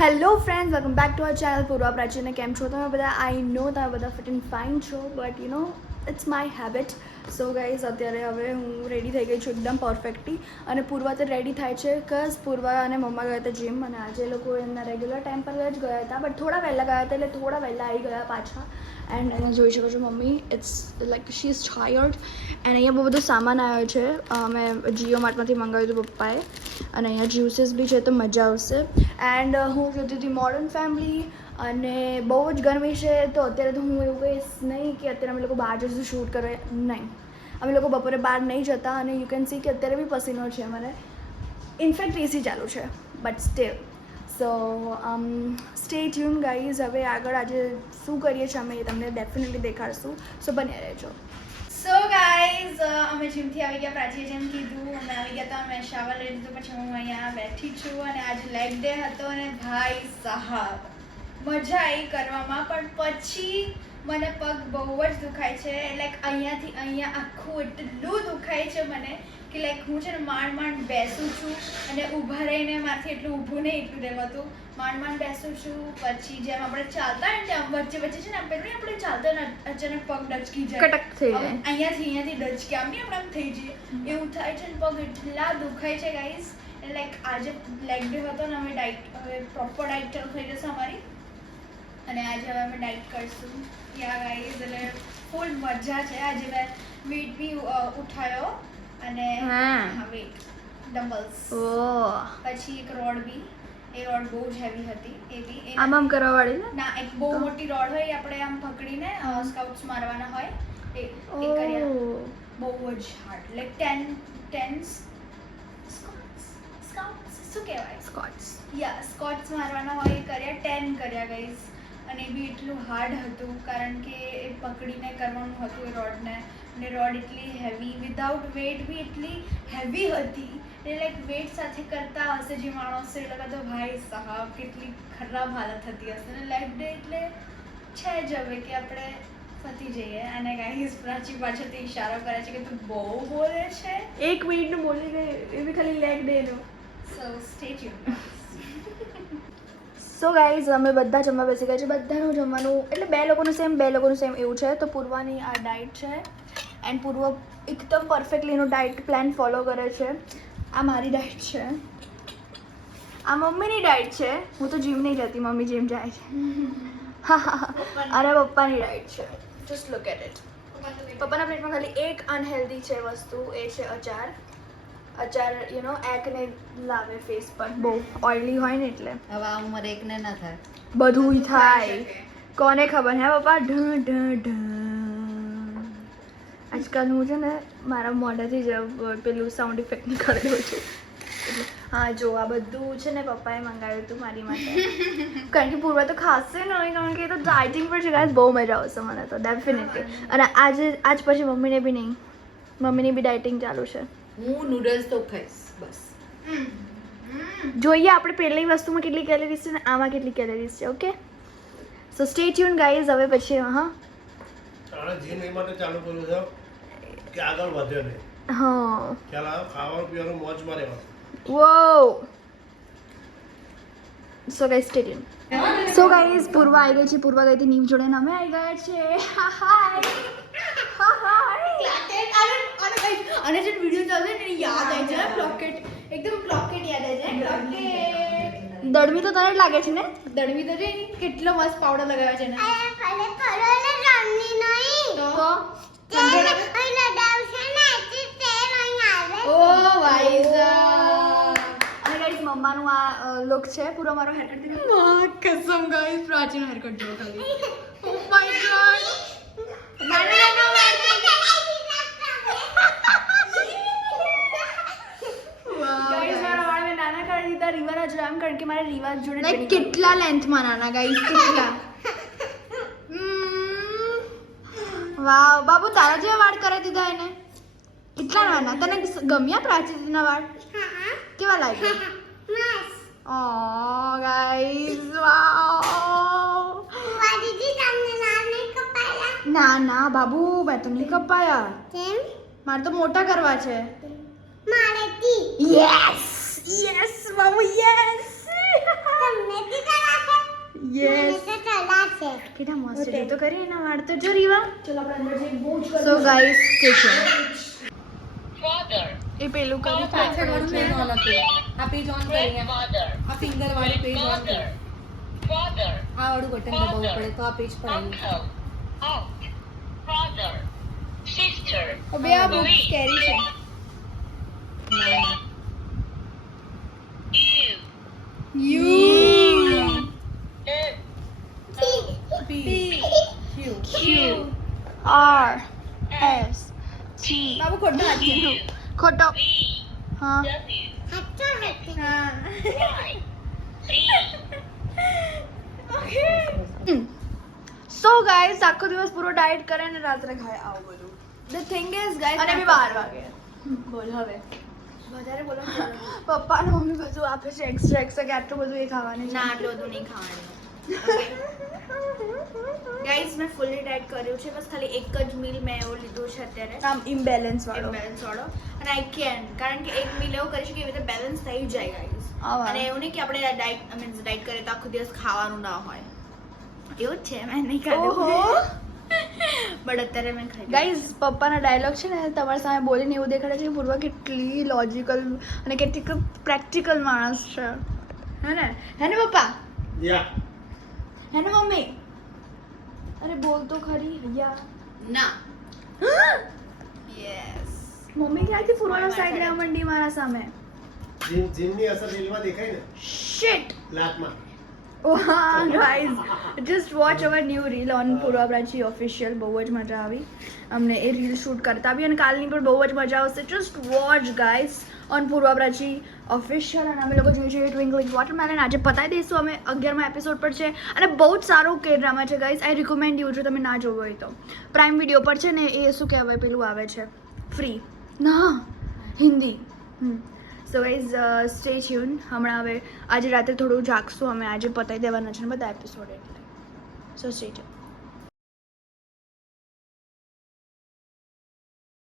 Hello friends, welcome back to our channel Purva પ્રાચીને. કેમ છો તમે બધા? આઈ નો તમે બધા ફિટ એન્ડ ફાઇન છો, but you know it's my habit. So guys, અત્યારે હવે હું રેડી થઈ ગઈ છું એકદમ પરફેક્ટલી. અને પૂર્વા તો રેડી થાય છે બિકોઝ પૂર્વા અને મમ્મા ગયા હતા જીમ, અને આજે એ લોકો એમના રેગ્યુલર ટાઈમ પર જ ગયા હતા, બટ થોડા વહેલા ગયા હતા, એટલે થોડા વહેલા આવી ગયા પાછા. એન્ડ એને જોઈ શકો છો મમ્મી, it's like she is tired. And અહીંયા બહુ બધો સામાન આવ્યો છે. મેં જીઓ માર્ટમાંથી મંગાવ્યું હતું પપ્પાએ, અને અહીંયા જ્યુસીસ બી છે, તો મજા આવશે. એન્ડ હું જોતી હતી મોડર્ન ફેમિલી, અને બહુ જ ગરમી છે, તો અત્યારે તો હું એવું કહીશ નહીં કે અત્યારે અમે લોકો બહાર જઈશું શૂટ કરે, નહીં. અમે લોકો બપોરે બહાર નહીં જતા, અને યુ કેન સી કે અત્યારે બી પસીનો છે મને. ઇનફેક્ટ એસી ચાલુ છે, but still. So stay tune guys. હવે આગળ આજે શું કરીએ છીએ અમે એ તમને ડેફિનેટલી દેખાડશું, સો બન્યા રહેજો. સો ગાઈઝ, અમે જીમથી આવી ગયા. પ્રાચીએ જેમ કીધું, અમે આવી ગયા હતા, અમે શાવર લઈ લીધું, પછી હું અહીંયા બેઠી છું. અને આજે લેગ ડે હતો, અને ભાઈ સાહબ મજા આવી કરવામાં, પણ પછી મને પગ બહુ જ દુખાય છે. લાઈક અહીંયાથી અહીંયા આખું એટલું દુખાય છે મને કે લાઈક હું છે ને માંડ બેસું છું, અને ઊભા રહીને મારથી એટલું ઊભું નહીં એટલું રહેવાતું. માંડ બેસું છું, પછી જેમ આપણે ચાલતા હોય ને ત્યાં વચ્ચે છે ને આપણે ચાલતા ને અચાનક પગ ડચકી જાય, કટક થઈ જાય, અહીંયાથી ડચકી આમ નહીં આપણે આમ થઈ જઈએ, એવું થાય છે. ને પગ એટલા દુખાય છે ગાઈઝ. એટલે લાઈક આજે લેગ ડે હતો ને, અમે હવે પ્રોપર ડાયટ ચાલુ થઈ જશે અમારી, અને આજે હવે અમે ડાયટ કરશું. યા ગાઈઝ, એટલે ફૂલ મજા છે. આજે મેં વેઇટ બી ઉઠાયો, અને વેઇટ ડમ્બલ્સ, પછી એક રોડ બી, એ રોડ બહુ જ હેવી હતી. એ બી આમ કરવા વાળી ને, ના, એક બહુ મોટી રોડ હોય, આપણે આમ પકડીને સ્કાઉટ્સ મારવાના હોય, એ કર્યા. બહુ જ હાર્ડ, લાઈક 10 સ્કાઉટ્સ શું કહેવાય, સ્કોટ્સ, યા સ્કોટ્સ મારવાના હોય, એ કર્યા. 10 કર્યા ગાઈઝ. અને એ બી એટલું હાર્ડ હતું, કારણ કે એ પકડીને કરવાનું હતું એ રોડને, અને રોડ એટલી હેવી, વિધાઉટ વેટ બી એટલી હેવી હતી. એટલે લાઈક વેટ સાથે કરતા હશે જે માણસો, એ લોકો તો ભાઈ સાહેબ કેટલી ખરાબ હાલત થતી હશે. અને લેગ ડે એટલે છે જ હવે કે આપણે પતી જઈએ. અને ગાઈઝ પ્રાચી પાછળથી ઇશારો કરે છે કે તું બહુ બોલે છે, 1 મિનિટનું બોલી ગઈ, એ બી ખાલી લેગ ડેનું. So stay tuned. So guys, અમે બધા જમવા બેસી ગયા છે. બધાનું જમવાનું એટલે બે લોકોનું સેમ એવું છે. તો પૂર્વાની આ ડાયટ છે, એન્ડ પૂર્વ એકદમ પરફેક્ટલી એનો ડાયટ પ્લાન ફોલો કરે છે. આ મારી ડાયટ છે, આ મમ્મીની ડાયટ છે. હું તો જીમ નહીં જતી, મમ્મી જીમ જાય છે. અને પપ્પાની ડાયટ છે. Just look at it. પપ્પાના પ્લેટમાં ખાલી એક અનહેલ્ધી છે વસ્તુ, એ છે અચાર. યુ નો એકને લાવે ફેસ પર, બહુ ઓઇલી હોય ને એટલે. હવે આ ઉંમર એકને ના થાય, બધું થાય, કોને ખબર હે પપ્પા. આજકાલ હું છે ને મારા મોઢાથી જ પેલું સાઉન્ડ ઇફેક્ટ નીકળી દઉં છું. હા, જો આ બધું છે ને પપ્પાએ મંગાવ્યું હતું મારી માટે, કારણ કે પૂર્વા તો ખાશે નહીં, કારણ કે એ તો ડાયટિંગ પર છે ગાઈસ. બહુ મજા આવશે મને તો ડેફિનેટલી. અને આજ પછી મમ્મીને બી નહીં, મમ્મીની બી ડાયટિંગ ચાલુ છે. હું નૂડલ્સ તો ખાઈશ બસ. જોઈએ આપણે પહેલી વસ્તુમાં કેટલી કેલરીઝ છે ને આમાં કેટલી કેલરીઝ છે. ઓકે, સો સ્ટે ટ્યુન ગાઈઝ. હવે પછી જીમ એ માટે ચાલુ કર્યું છે કે આગળ વધે નહીં. હા, ચાલ ખાવાનું પીવાનું મોજમાં રહેવાનું. Whoa! So guys, stay tuned. So guys, પૂર્વા આવી ગઈ છે. પૂર્વા ગઈ હતી નીમ જોડે, અમે આવી ગયા છે. હાય અને જે વિડિયો ચાલે ને યાદ આવી જાય પ્લોકેટ, એકદમ પ્લોકેટ યાદ આવી જાય. પ્લોકેટ દળવી તો તને જ લાગે છે ને? દળવી તો છે, કેટલો મસ્ત પાવડર લગાવ્યો છે ને. ઓ ભાઈ સાહેબ. અને ગાઈસ મમ્માનું આ લુક છે પૂરો મારો હેરકટ થી. કસમ ગાઈસ, પ્રાચીનો હેરકટ જો ખાલી. Oh my God. ગાઈસ મારા વાળ મેં નાના કરી દીધા રીવાના જોડે, કારણ કે મારે રીવા જોડે લાઈક કેટલા લેન્થમાં નાના ગાઈસ, કેટલા. વાવ બાબુ, તારા જેવા વાળ કરી દીધા એને. કેટલા નાના. તને ગમ્યા પ્રાચીના વાળ? કેવા લાગ્યા? ઓ ગાઈસ, વાવ. ના ના બાબુ, મેં તો નહીં કપાયા. મારે તો મોટા કરવા છે. Yes Babu, yes. તમને યસ કેટલા મસ્ત છે તો કરી એના વાળ તો જો રીવા ચલો આપણે અંદર જઈ બહુ જ સો ગાઈસ કિચન એ પેલું કરી પાછળ વાળું પેજ ઓન હતું. આ પેજ ઓન કરી આ ફિંગર વાળી પેજ ઓન કરી આ વાળું બટન દબાવવું પડે તો આ પેજ પર આવ્યું. હવે આ બહુ સ્કેરી છે you Q R S T Babu ખોટો હાથ ખોટો હા સો ગાઈસ આખો દિવસ પૂરો ડાયટ કરે ને રાત્રે ખાય આવું બધું ધ થિંગ ઇઝ ગાઈસ અને બી 12 વાગે બોલ હવે વધારે બોલો પપ્પા ને મમ્મી બધું આપે છે એક્સ્ટ્રા કે આટલું બધું એ ખાવાનું ના આટલું બધું નહીં ખાવાનું ગાઈઝ મેં ફૂલી ડાયટ કર્યું છે બસ ખાલી એક જ મીલ મેં એવો લીધું છે અત્યારે આમ ઇમ્બેલેન્સ વાળો ઇમ્બેલેન્સ વાળો અને આઈ કેન કારણ કે એક મીલ એવું કરી છે કે એવી રીતે બેલેન્સ થઈ જાય ગાઈઝ અને એવું નહીં કે આપણે ડાયટ મીન્સ ડાયટ કરીએ તો આખો દિવસ ખાવાનું ના હોય એવું જ છે મેં નહીં ખાધું બટ અત્યારે મેં ખાઈ ગાઈઝ પપ્પાના ડાયલોગ છે ને તમારી સામે બોલીને એવું દેખાડે છે કે પૂર્વા કેટલી લોજિકલ અને કેટલી પ્રેક્ટિકલ માણસ છે હે ને પપ્પા યા હે ને મમ્મી અરે બોલ તો ખરી યા ના યસ મમ્મી ક્યાંથી પૂર્વાનો સાઈડ લેવા માંડી મારા સામે જીમની અસર રીલમાં દેખાય ને શિટ લાતમાં Oh guys, just watch our new reel on Purva Prachi official બહુ જ મજા આવી અમને એ રીલ શૂટ કરતા બી અને કાલની પણ બહુ જ મજા આવશે just watch guys on Purva Prachi official અને અમે લોકો જોઈએ છીએ ટ્વિંકલિંગ વોટરમેલન આજે પતાવી દઈશું અમે 11મા એપિસોડ પર છે અને બહુ જ સારો કે ડ્રામા છે ગાઈસ આઈ રિકમેન્ડ યુ જો તમે ના જોવો હોય તો પ્રાઇમ વિડીયો પર છે ને એ શું કહેવાય પેલું આવે છે ફ્રી ના Hindi so guys stay tune હમણાં હવે આજે રાત્રે થોડું જાગશું અમે આજે પતાવી દેવાના છે ને બધા એપિસોડ એટલે સો સ્ટે ટ્યુન